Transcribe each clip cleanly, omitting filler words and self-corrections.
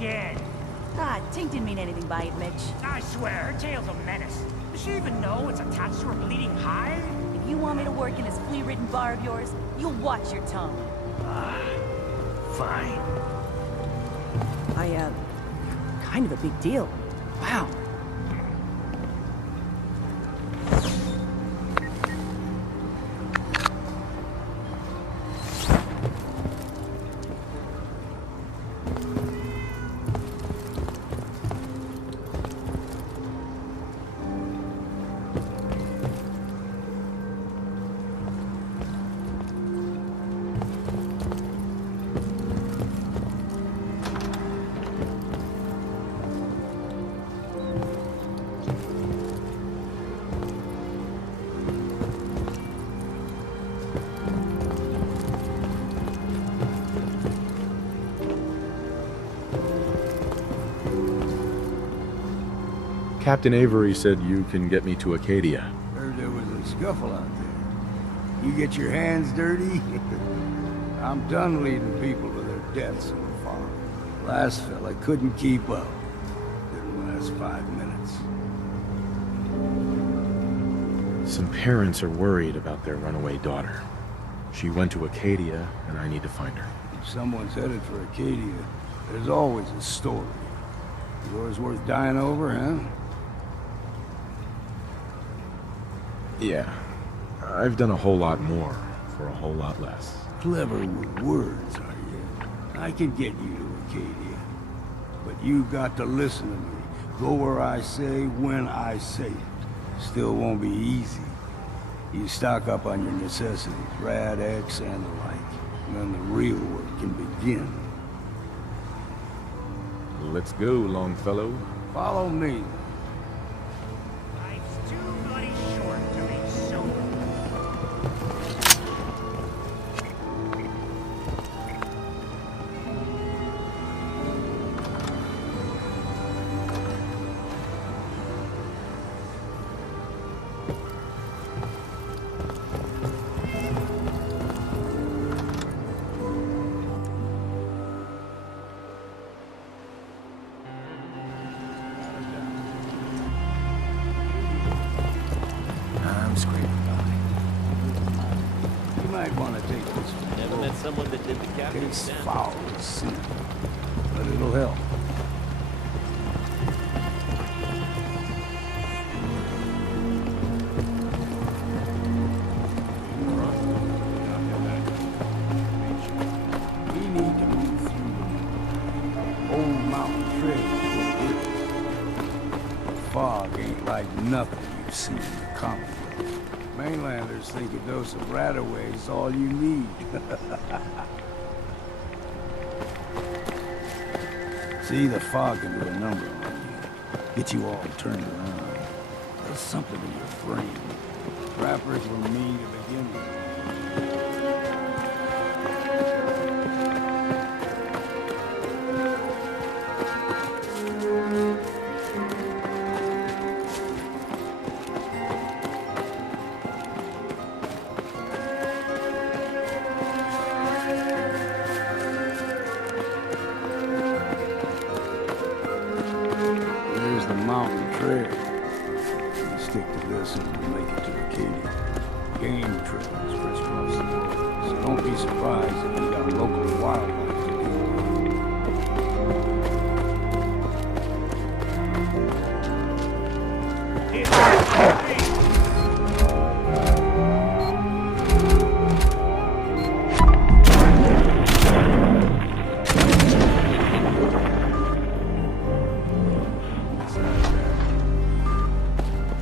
again. Ah, Tink didn't mean anything by it, Mitch. I swear, her tail's a menace. Does she even know it's attached to her bleeding hide? If you want me to work in this flea-ridden bar of yours, you'll watch your tongue. Fine. Kind of a big deal. Wow. Captain Avery said you can get me to Acadia. Heard there was a scuffle out there. You get your hands dirty? I'm done leading people to their deaths on the farm. Last fella couldn't keep up. Didn't last 5 minutes. Some parents are worried about their runaway daughter. She went to Acadia, and I need to find her. If someone's headed for Acadia, there's always a story. Yours worth dying over, huh? Yeah, I've done a whole lot more for a whole lot less. Clever with words, are you? I can get you to Acadia. But you got to listen to me. Go where I say, when I say it. Still won't be easy. You stock up on your necessities, Rad X and the like. And then the real work can begin. Let's go, Longfellow. Follow me. Life's too bloody short to be sober. I'm scraping by. You might want to take this one. Never met someone that did the captain's It's sandwich. foul as sin, but it'll help. We need to move through the old mountain trail. The fog ain't like nothing you've seen in the comic book. Mainlanders think a dose of Radaway is all you need. See, the fog can do a number on you. Get you all turned around. There's something in your brain. Rappers were mean to begin with. Here's the mountain trail. You stick to this and you'll make it to Acadia. Game trails crisscross the road, so don't be surprised if you got local wildlife to deal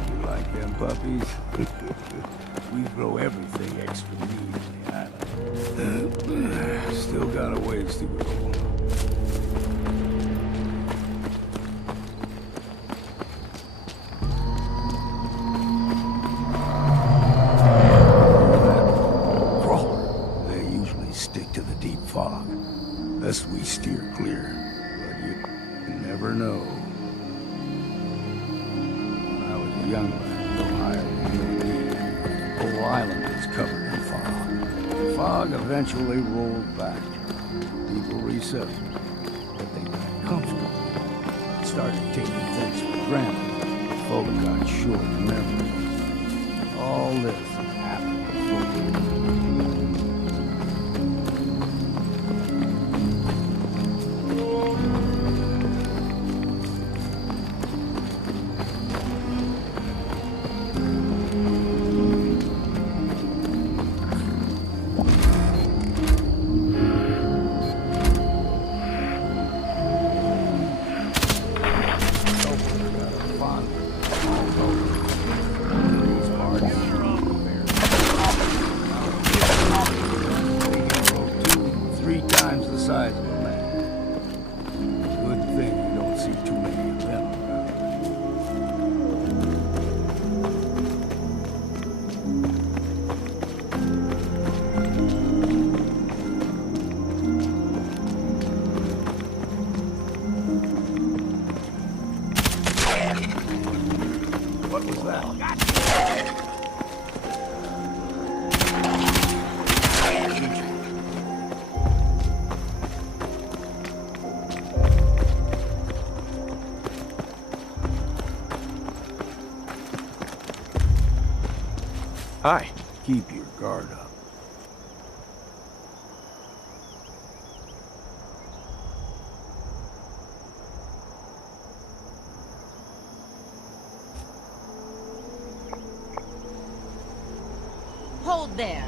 You like them puppies? We grow everything extra mean on the island. Still got a ways to go. Crawler, they usually stick to the deep fog. Thus we steer clear. But you never know. When I was a young lad, no higher than the whole island was covered in fog. The fog eventually rolled back. People resettled, but they got comfortable. started taking things for granted. Folk got short memories. All this happened before. Three times the size of a man. Good thing you don't see too many of them around. What was that? Hi. Keep your guard up. Hold there.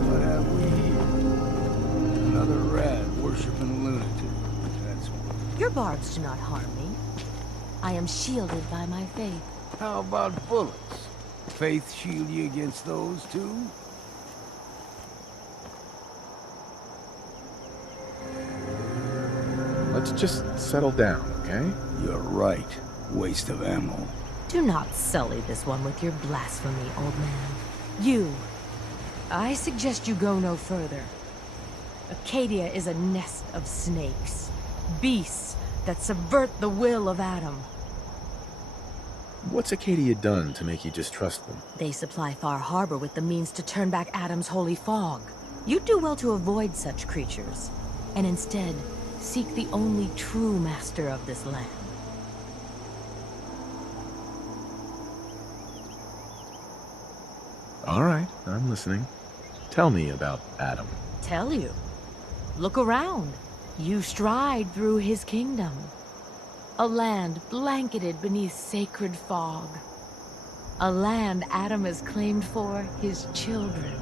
What have we here? Another rat worshiping a lunatic. That's what. Your barbs do not harm me. I am shielded by my faith. How about bullets? Faith shield you against those too? Let's just settle down, okay? You're right. Waste of ammo. Do not sully this one with your blasphemy, old man. You. I suggest you go no further. Acadia is a nest of snakes. Beasts that subvert the will of Adam. What's Acadia done to make you distrust them? They supply Far Harbor with the means to turn back Adam's holy fog. You'd do well to avoid such creatures, and instead seek the only true master of this land. All right, I'm listening. Tell me about Adam. Tell you. Look around. You stride through his kingdom. A land blanketed beneath sacred fog. A land Adam has claimed for his children.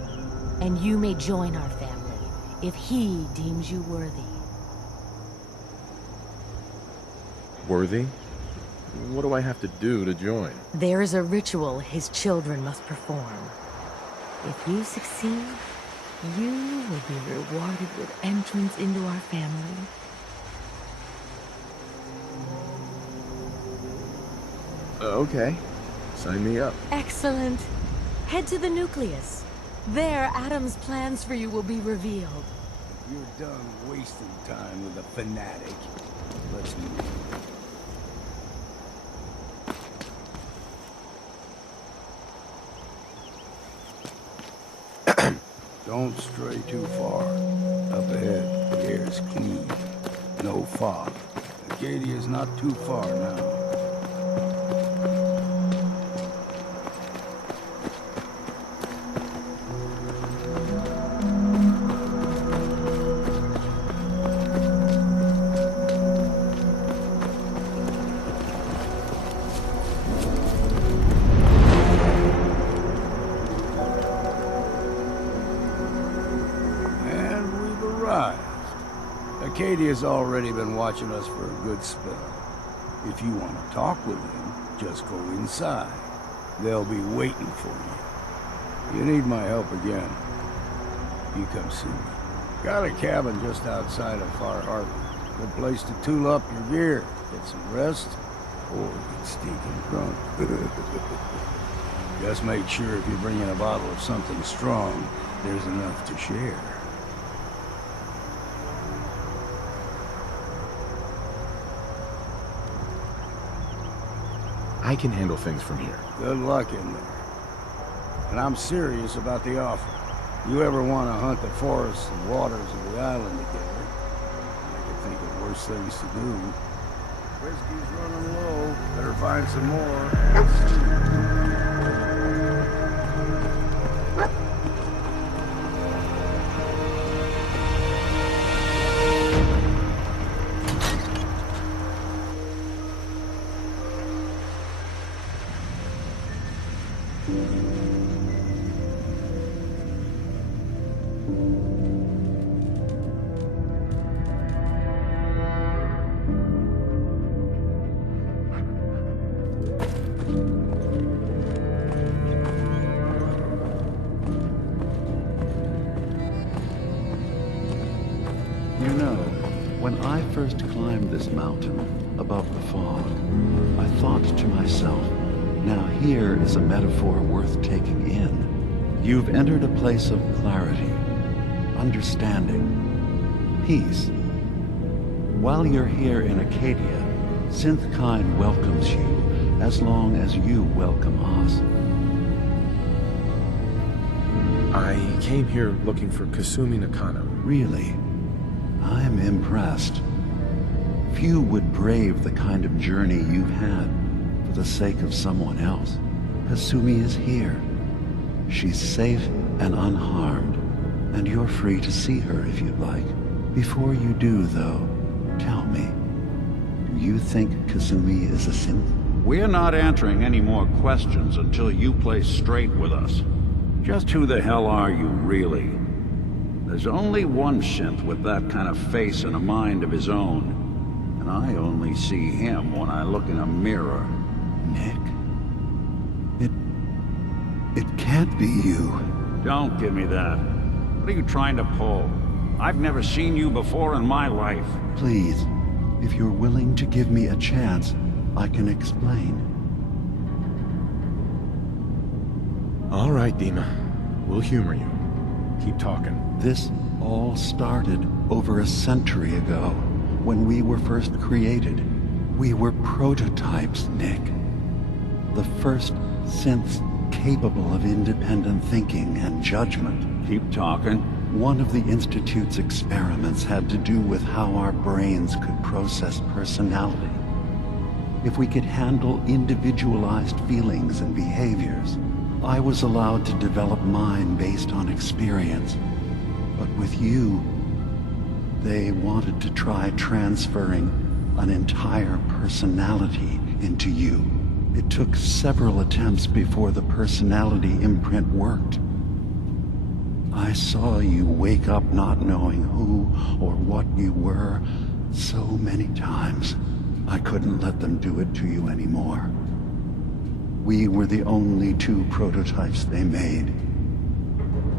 And you may join our family if he deems you worthy. Worthy? What do I have to do to join? There is a ritual his children must perform. If you succeed, you will be rewarded with entrance into our family. Okay. Sign me up. Excellent. Head to the nucleus. There, Adam's plans for you will be revealed. You're done wasting time with a fanatic. Let's move. Don't stray too far. Up ahead, the air's clean. No fog. Acadia's not too far now. Acadia's already been watching us for a good spell. If you want to talk with them, just go inside. They'll be waiting for you. You need my help again, you come see me. Got a cabin just outside of Far Harbor. Good place to tool up your gear, get some rest, or get stinking drunk. Just make sure if you're bringing a bottle of something strong, there's enough to share. I can handle things from here. Good luck in there. And I'm serious about the offer. You ever want to hunt the forests and waters of the island together? I can think of worse things to do. Whiskey's running low. Better find some more. You know, when I first climbed this mountain above the fog, I thought to myself, now here is a metaphor worth taking in. You've entered a place of clarity, understanding, peace. While you're here in Acadia, Synthkind welcomes you as long as you welcome us. I came here looking for Kasumi Nakano. Really? I'm impressed. Few would brave the kind of journey you've had for the sake of someone else. Kasumi is here. She's safe and unharmed, and you're free to see her if you'd like. Before you do, though, tell me, do you think Kasumi is a synth? We're not answering any more questions until you play straight with us. Just who the hell are you, really? There's only one synth with that kind of face and a mind of his own. And I only see him when I look in a mirror. Nick? It can't be you. Don't give me that. What are you trying to pull? I've never seen you before in my life. Please, if you're willing to give me a chance, I can explain. All right, Dima. We'll humor you. Keep talking. This all started over a century ago, when we were first created. We were prototypes, Nick. The first synths capable of independent thinking and judgment. Keep talking. One of the Institute's experiments had to do with how our brains could process personality. If we could handle individualized feelings and behaviors, I was allowed to develop mine based on experience. But with you, they wanted to try transferring an entire personality into you. It took several attempts before the personality imprint worked. I saw you wake up not knowing who or what you were so many times. I couldn't let them do it to you anymore. We were the only two prototypes they made.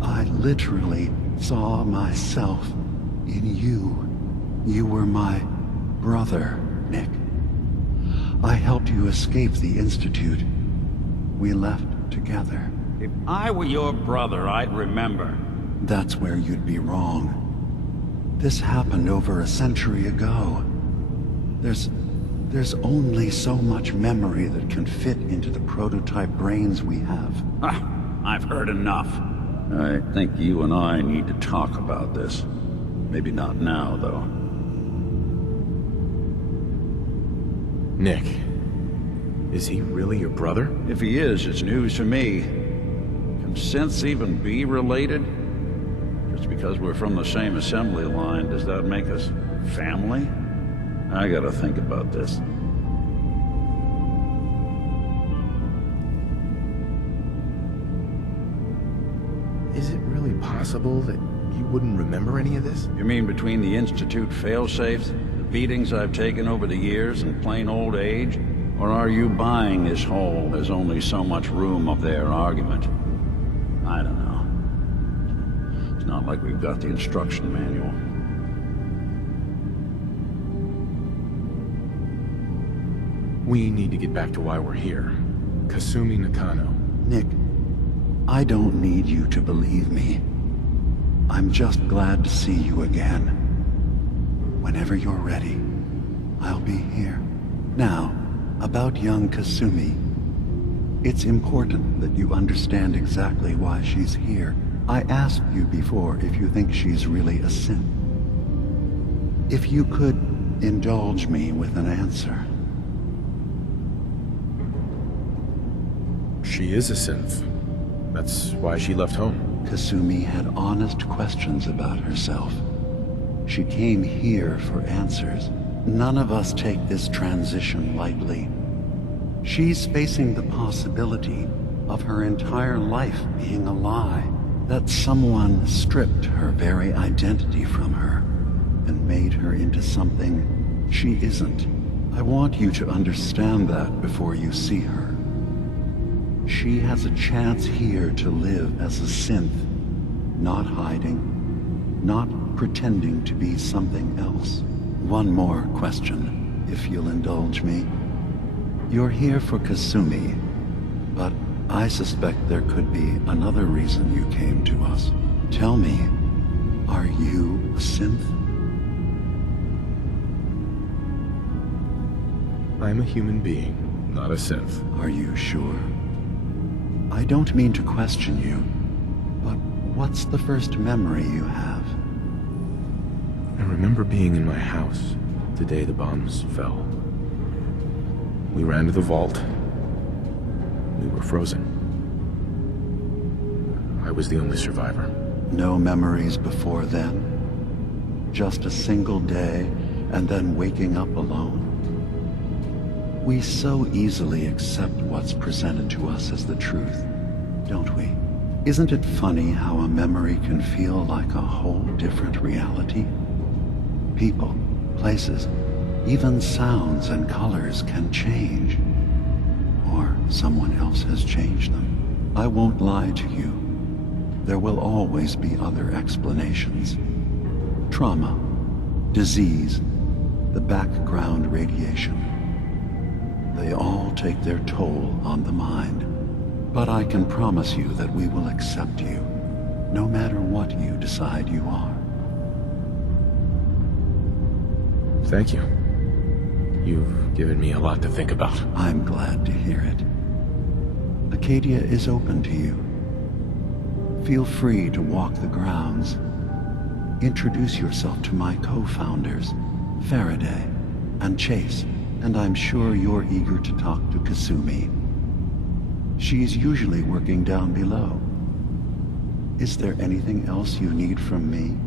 I literally saw myself in you. You were my brother, Nick. I helped you escape the Institute. We left together. If I were your brother, I'd remember. That's where you'd be wrong. This happened over a century ago. There's only so much memory that can fit into the prototype brains we have. I've heard enough. I think you and I need to talk about this. Maybe not now, though. Nick, is he really your brother? If he is, it's news to me. Can synths even be related? Just because we're from the same assembly line, does that make us family? I gotta think about this. Is it really possible that you wouldn't remember any of this? You mean between the Institute failsafes, the beatings I've taken over the years, and plain old age? Or are you buying this whole "there's only so much room" of their argument? I don't know. It's not like we've got the instruction manual. We need to get back to why we're here. Kasumi Nakano. Nick, I don't need you to believe me. I'm just glad to see you again. Whenever you're ready, I'll be here. Now, about young Kasumi. It's important that you understand exactly why she's here. I asked you before if you think she's really a synth. If you could indulge me with an answer. She is a synth. That's why she left home. Kasumi had honest questions about herself. She came here for answers. None of us take this transition lightly. She's facing the possibility of her entire life being a lie, that someone stripped her very identity from her and made her into something she isn't. I want you to understand that before you see her. She has a chance here to live as a synth, not hiding, not pretending to be something else. One more question, if you'll indulge me. You're here for Kasumi, but I suspect there could be another reason you came to us. Tell me, are you a synth? I'm a human being, not a synth. Are you sure? I don't mean to question you, but what's the first memory you have? I remember being in my house the day the bombs fell. We ran to the vault. We were frozen. I was the only survivor. No memories before then? Just a single day, and then waking up alone? We so easily accept what's presented to us as the truth, don't we? Isn't it funny how a memory can feel like a whole different reality? People, places, even sounds and colors can change. Or someone else has changed them. I won't lie to you. There will always be other explanations. Trauma, disease, the background radiation. They all take their toll on the mind. But I can promise you that we will accept you, no matter what you decide you are. Thank you. You've given me a lot to think about. I'm glad to hear it. Acadia is open to you. Feel free to walk the grounds. Introduce yourself to my co-founders, Faraday and Chase, and I'm sure you're eager to talk to Kasumi. She's usually working down below. Is there anything else you need from me?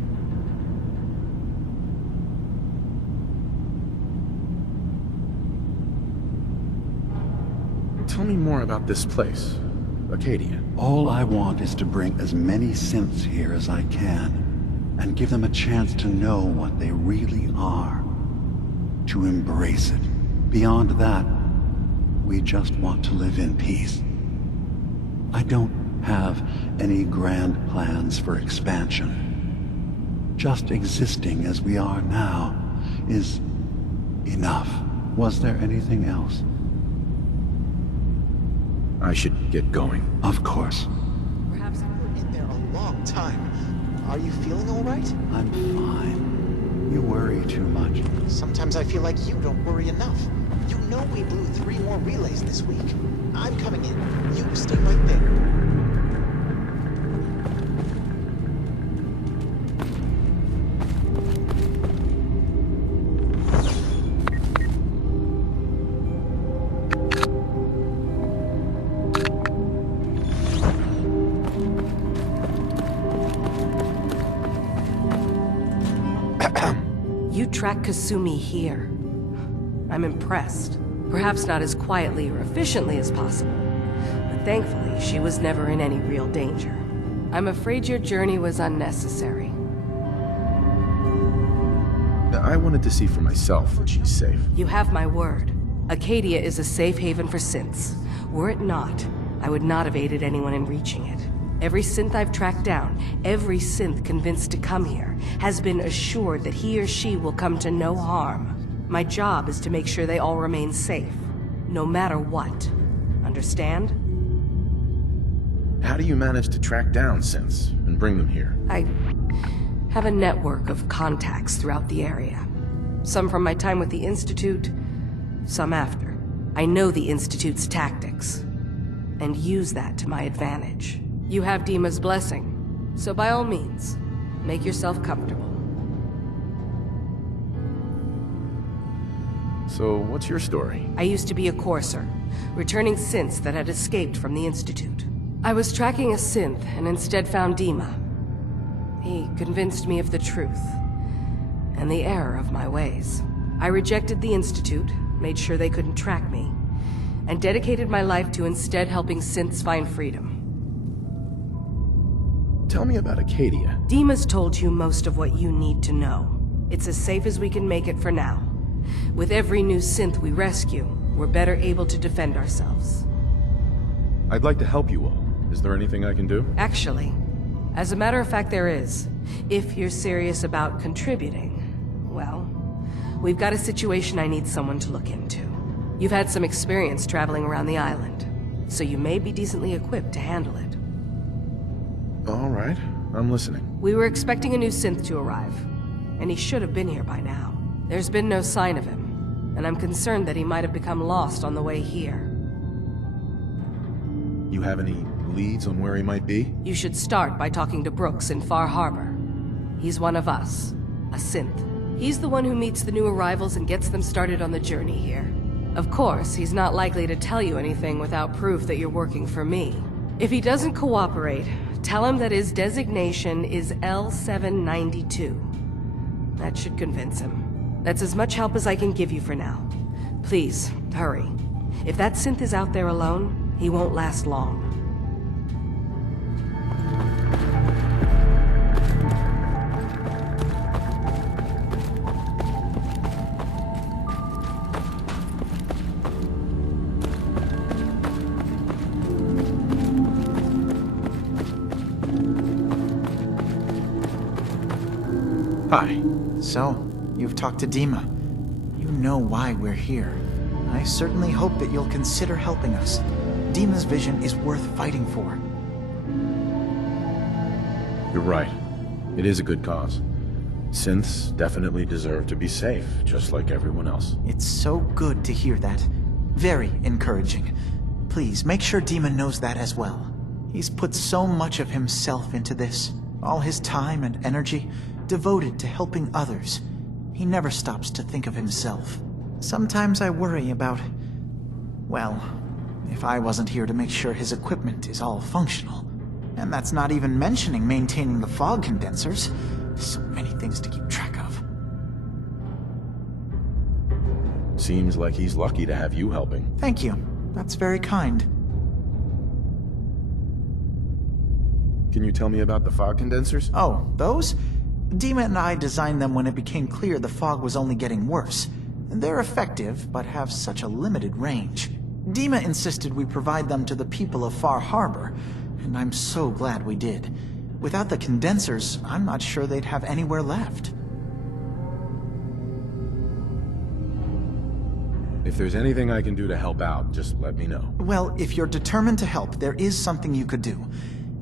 Tell me more about this place, Acadia. All I want is to bring as many synths here as I can, and give them a chance to know what they really are. To embrace it. Beyond that, we just want to live in peace. I don't have any grand plans for expansion. Just existing as we are now is enough. Was there anything else? I should get going. Of course. Perhaps we're in there a long time. Are you feeling all right? I'm fine. You worry too much. Sometimes I feel like you don't worry enough. You know we blew 3 more relays this week. I'm coming in. You stay right there. You track Kasumi here. I'm impressed. Perhaps not as quietly or efficiently as possible, but thankfully she was never in any real danger. I'm afraid your journey was unnecessary. I wanted to see for myself that she's safe. You have my word. Acadia is a safe haven for synths. Were it not, I would not have aided anyone in reaching it. Every synth I've tracked down, every synth convinced to come here, has been assured that he or she will come to no harm. My job is to make sure they all remain safe, no matter what. Understand? How do you manage to track down synths and bring them here? I have a network of contacts throughout the area. Some from my time with the Institute, some after. I know the Institute's tactics, and use that to my advantage. You have Dima's blessing, so by all means, make yourself comfortable. So, what's your story? I used to be a courser, returning synths that had escaped from the Institute. I was tracking a synth and instead found Dima. He convinced me of the truth and the error of my ways. I rejected the Institute, made sure they couldn't track me, and dedicated my life to instead helping synths find freedom. Tell me about Acadia. Dima's told you most of what you need to know. It's as safe as we can make it for now. With every new synth we rescue, we're better able to defend ourselves. I'd like to help you all. Is there anything I can do? Actually, as a matter of fact, there is. If you're serious about contributing, well, we've got a situation I need someone to look into. You've had some experience traveling around the island, so you may be decently equipped to handle it. All right, I'm listening. We were expecting a new synth to arrive, and he should have been here by now. There's been no sign of him, and I'm concerned that he might have become lost on the way here. You have any leads on where he might be? You should start by talking to Brooks in Far Harbor. He's one of us, a synth. He's the one who meets the new arrivals and gets them started on the journey here. Of course, he's not likely to tell you anything without proof that you're working for me. If he doesn't cooperate, tell him that his designation is L792. That should convince him. That's as much help as I can give you for now. Please, hurry. If that synth is out there alone, he won't last long. Hi. So, you've talked to Dima. You know why we're here. I certainly hope that you'll consider helping us. Dima's vision is worth fighting for. You're right. It is a good cause. Synths definitely deserve to be safe, just like everyone else. It's so good to hear that. Very encouraging. Please, make sure Dima knows that as well. He's put so much of himself into this. All his time and energy devoted to helping others. He never stops to think of himself. Sometimes I worry about... well, if I wasn't here to make sure his equipment is all functional. And that's not even mentioning maintaining the fog condensers. So many things to keep track of. Seems like he's lucky to have you helping. Thank you. That's very kind. Can you tell me about the fog condensers? Oh, those? Dima and I designed them when it became clear the fog was only getting worse. They're effective, but have such a limited range. Dima insisted we provide them to the people of Far Harbor, and I'm so glad we did. Without the condensers, I'm not sure they'd have anywhere left. If there's anything I can do to help out, just let me know. Well, if you're determined to help, there is something you could do.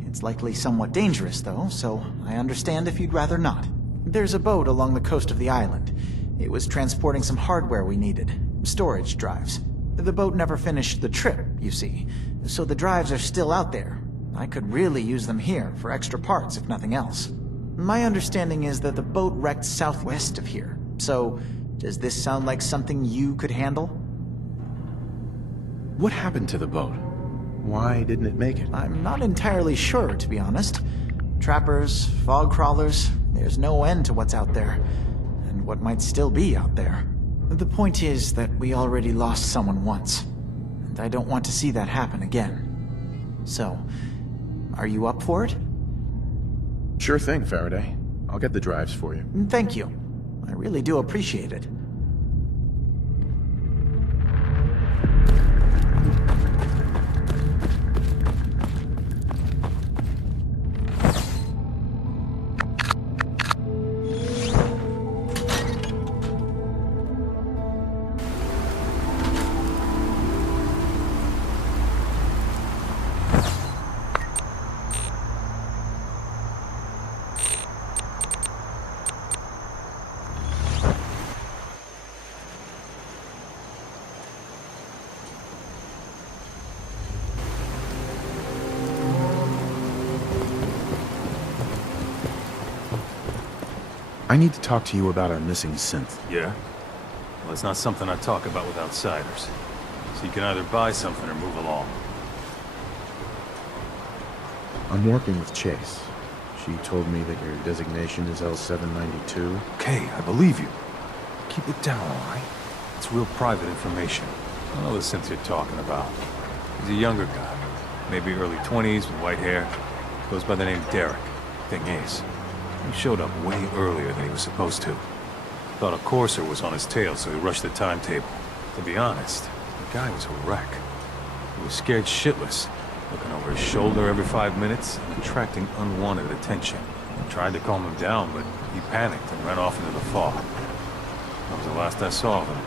It's likely somewhat dangerous, though, so I understand if you'd rather not. There's a boat along the coast of the island. It was transporting some hardware we needed. Storage drives. The boat never finished the trip, you see, so the drives are still out there. I could really use them here for extra parts, if nothing else. My understanding is that the boat wrecked southwest of here, so does this sound like something you could handle? What happened to the boat? Why didn't it make it? I'm not entirely sure, to be honest. Trappers, fog crawlers, there's no end to what's out there, and what might still be out there. The point is that we already lost someone once, and I don't want to see that happen again. So, are you up for it? Sure thing, Faraday. I'll get the drives for you. Thank you. I really do appreciate it. I need to talk to you about our missing synth. Yeah? Well, it's not something I talk about with outsiders. So you can either buy something or move along. I'm working with Chase. She told me that your designation is L792. Okay, I believe you. Keep it down, alright? It's real private information. I know the synth you're talking about. He's a younger guy. Maybe early 20s with white hair. Goes by the name Derek. Thing is, he showed up way earlier than he was supposed to. Thought a courser was on his tail, so he rushed the timetable. To be honest, the guy was a wreck. He was scared shitless, looking over his shoulder every 5 minutes and attracting unwanted attention. I tried to calm him down, but he panicked and ran off into the fog. That was the last I saw of him.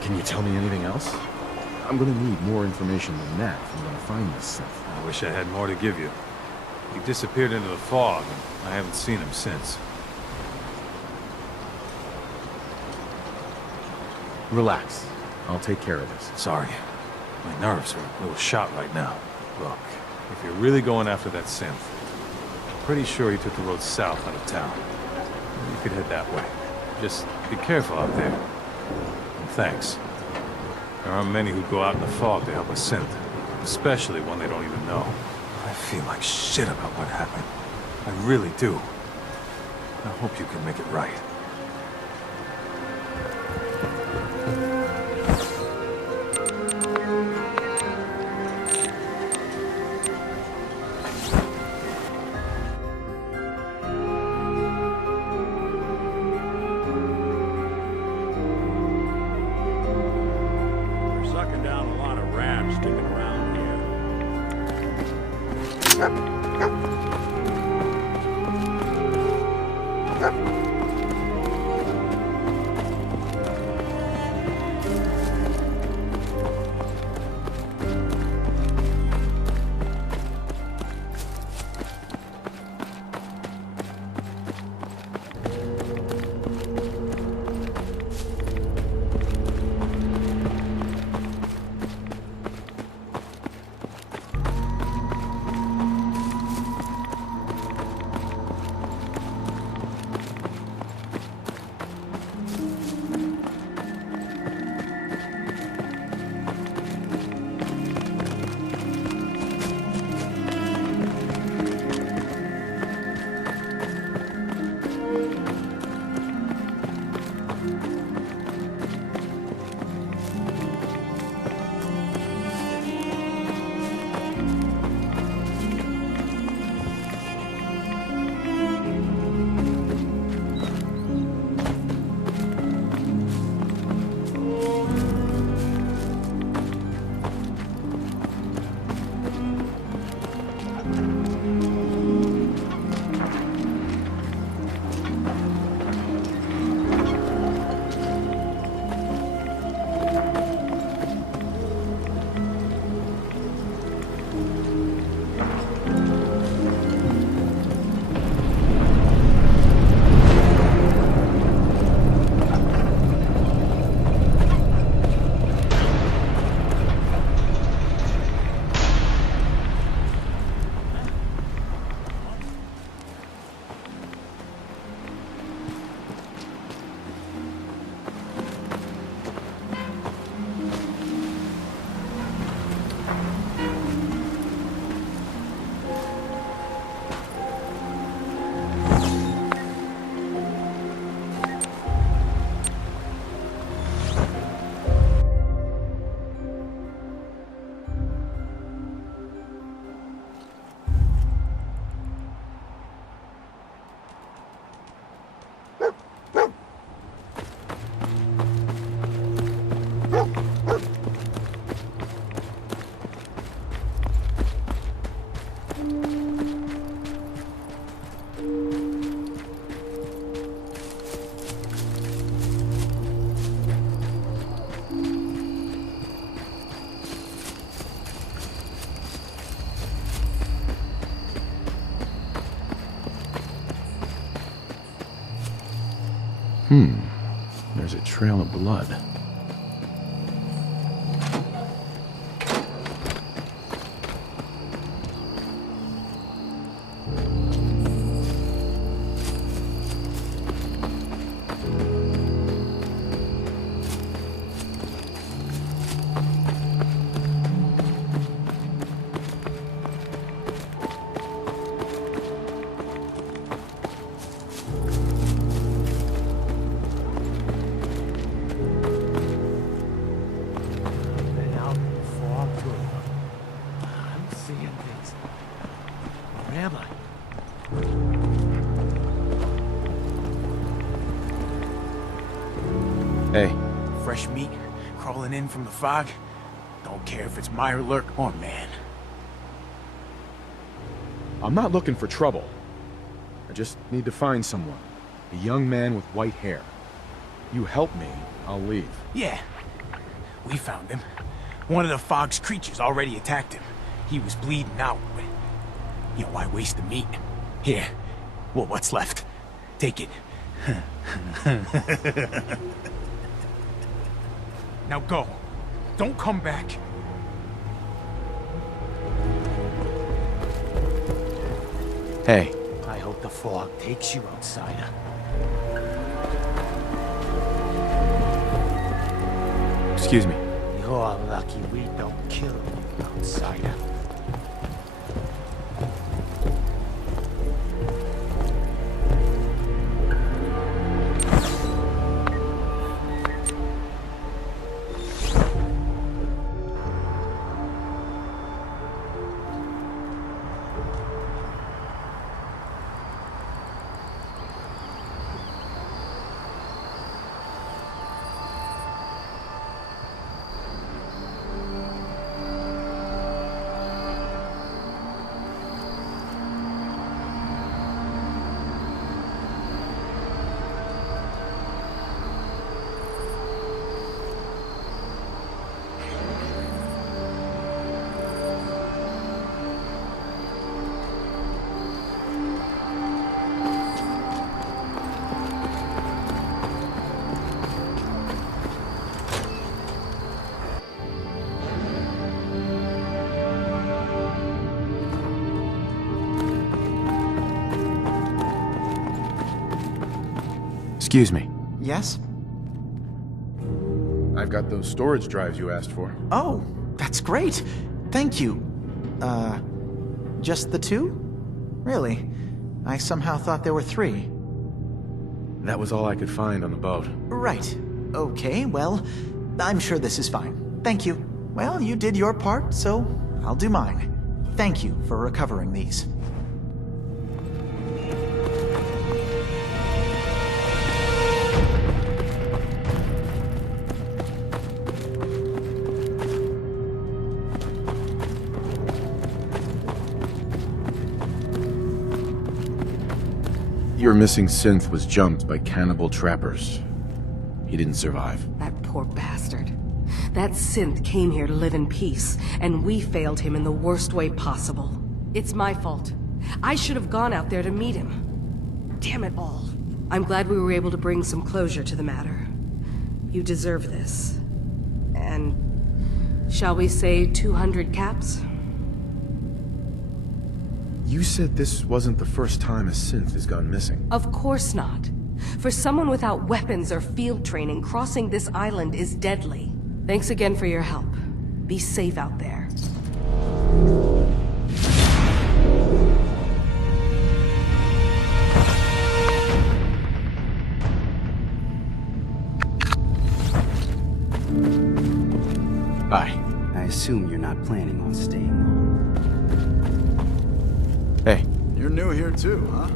Can you tell me anything else? I'm gonna need more information than that if I'm gonna find this synth. I wish I had more to give you. He disappeared into the fog, and I haven't seen him since. Relax. I'll take care of this. Sorry. My nerves are a little shot right now. Look, if you're really going after that synth, I'm pretty sure he took the road south out of town. You could head that way. Just be careful out there. And thanks. There aren't many who go out in the fog to help a synth, especially one they don't even know. I feel like shit about what happened. I really do. I hope you can make it right. Sucking down a lot of rats sticking around here. There's a trail of blood. am I? Hey, Fresh meat crawling in from the fog. Don't care if it's Meyer Lurk or man. I'm not looking for trouble. I just need to find someone. A young man with white hair. You help me, I'll leave. Yeah, we found him. One of the fog's creatures already attacked him. He was bleeding out, but, why waste the meat? Here, well, what's left? Take it. Now go. Don't come back. Hey. I hope the fog takes you, outsider. Excuse me. You're lucky we don't kill you, outsider. Excuse me. Yes? I've got those storage drives you asked for. Oh, that's great. Thank you. Just the two? Really? I somehow thought there were three. That was all I could find on the boat. Right. Okay, well, I'm sure this is fine. Thank you. Well, you did your part, so I'll do mine. Thank you for recovering these. Your missing synth was jumped by cannibal trappers. He didn't survive. That poor bastard. That synth came here to live in peace, and we failed him in the worst way possible. It's my fault. I should have gone out there to meet him. Damn it all. I'm glad we were able to bring some closure to the matter. You deserve this. And shall we say 200 caps? You said this wasn't the first time a synth has gone missing. Of course not. For someone without weapons or field training, crossing this island is deadly. Thanks again for your help. Be safe out there. Bye. I assume you're not planning on staying long. Hey. You're new here too, huh?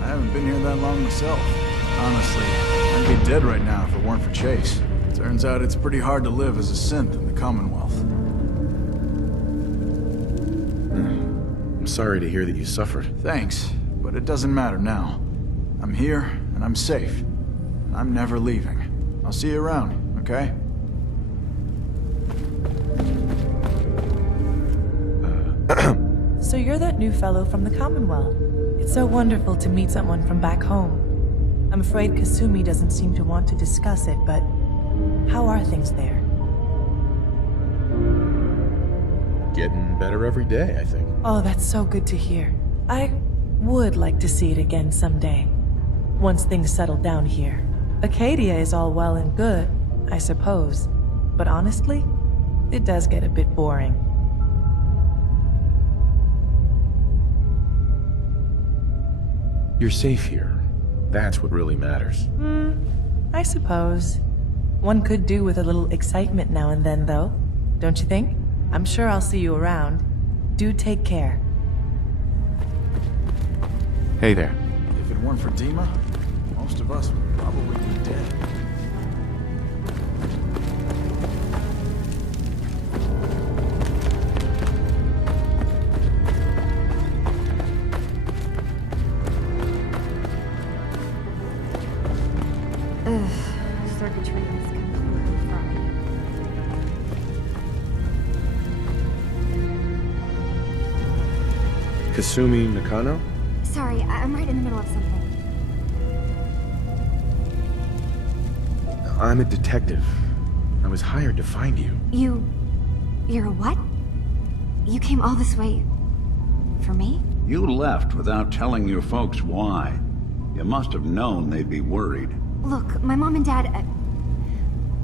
I haven't been here that long myself. Honestly, I'd be dead right now if it weren't for Chase. Turns out it's pretty hard to live as a synth in the Commonwealth. I'm sorry to hear that you suffered. Thanks, but it doesn't matter now. I'm here, and I'm safe. And I'm never leaving. I'll see you around, okay? So you're that new fellow from the Commonwealth. It's so wonderful to meet someone from back home. I'm afraid Kasumi doesn't seem to want to discuss it, but how are things there? Getting better every day, I think. Oh, that's so good to hear. I would like to see it again someday, once things settle down here. Acadia is all well and good, I suppose, but honestly, it does get a bit boring. You're safe here. That's what really matters. I suppose. One could do with a little excitement now and then, though. Don't you think? I'm sure I'll see you around. Do take care. Hey there. If it weren't for Dima, most of us would probably be dead. Circuitry is completely fried. Kasumi Nakano? Sorry, I'm right in the middle of something. I'm a detective. I was hired to find you. You're a what? You came all this way... for me? You left without telling your folks why. You must have known they'd be worried. Look, my mom and dad...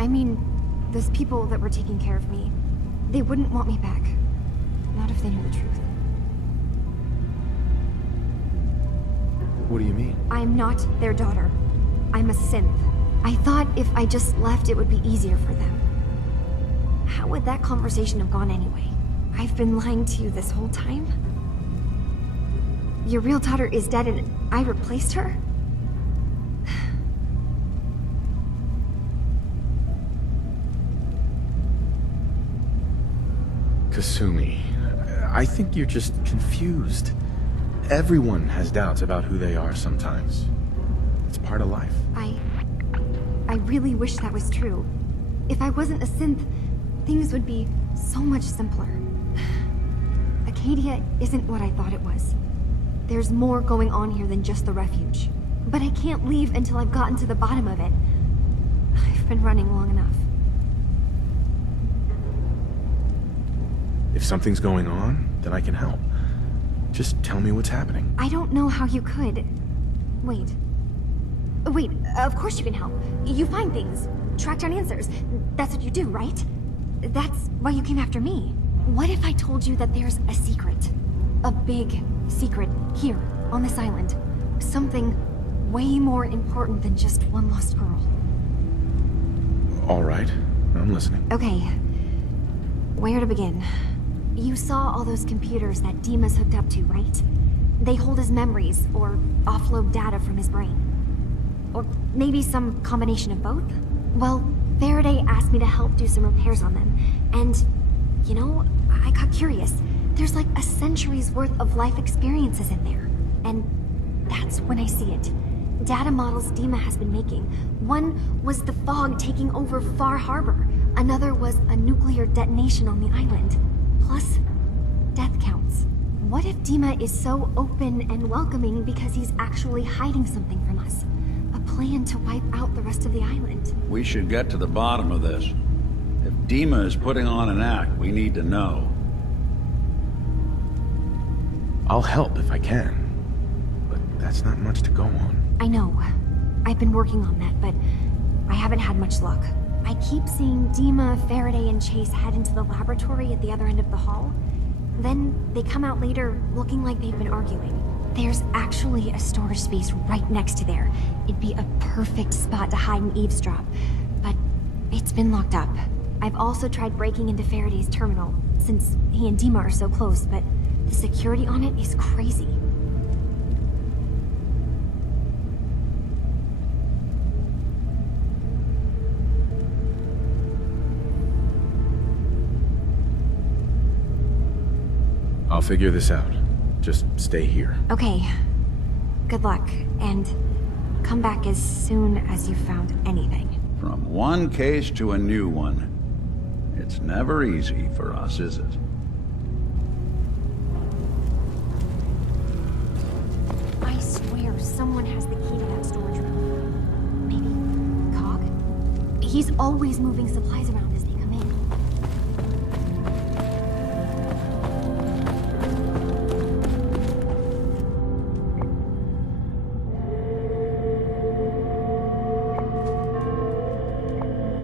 I mean, those people that were taking care of me, they wouldn't want me back. Not if they knew the truth. What do you mean? I'm not their daughter. I'm a synth. I thought if I just left, it would be easier for them. How would that conversation have gone anyway? I've been lying to you this whole time? Your real daughter is dead and I replaced her? Kasumi, I think you're just confused. Everyone has doubts about who they are sometimes. It's part of life. I really wish that was true. If I wasn't a synth, things would be so much simpler. Acadia isn't what I thought it was. There's more going on here than just the refuge. But I can't leave until I've gotten to the bottom of it. I've been running long enough. If something's going on, then I can help. Just tell me what's happening. I don't know how you could. Wait. Wait, of course you can help. You find things, track down answers. That's what you do, right? That's why you came after me. What if I told you that there's a secret? A big secret here, on this island. Something way more important than just one lost girl. All right, I'm listening. Okay. Where to begin? You saw all those computers that Dima's hooked up to, right? They hold his memories, or offload data from his brain. Or maybe some combination of both? Well, Faraday asked me to help do some repairs on them. And, you know, I got curious. There's like a century's worth of life experiences in there. And that's when I see it. Data models Dima has been making. One was the fog taking over Far Harbor. Another was a nuclear detonation on the island. Plus, death counts. What if Dima is so open and welcoming because he's actually hiding something from us? A plan to wipe out the rest of the island. We should get to the bottom of this. If Dima is putting on an act, we need to know. I'll help if I can. But that's not much to go on. I know. I've been working on that, but I haven't had much luck. I keep seeing Dima, Faraday, and Chase head into the laboratory at the other end of the hall. Then they come out later looking like they've been arguing. There's actually a storage space right next to there. It'd be a perfect spot to hide and eavesdrop. But it's been locked up. I've also tried breaking into Faraday's terminal, since he and Dima are so close, but the security on it is crazy. I'll figure this out. Just stay here. Okay. Good luck, and come back as soon as you've found anything. From one case to a new one. It's never easy for us, is it? I swear someone has the key to that storage room. Maybe Cog? He's always moving supplies around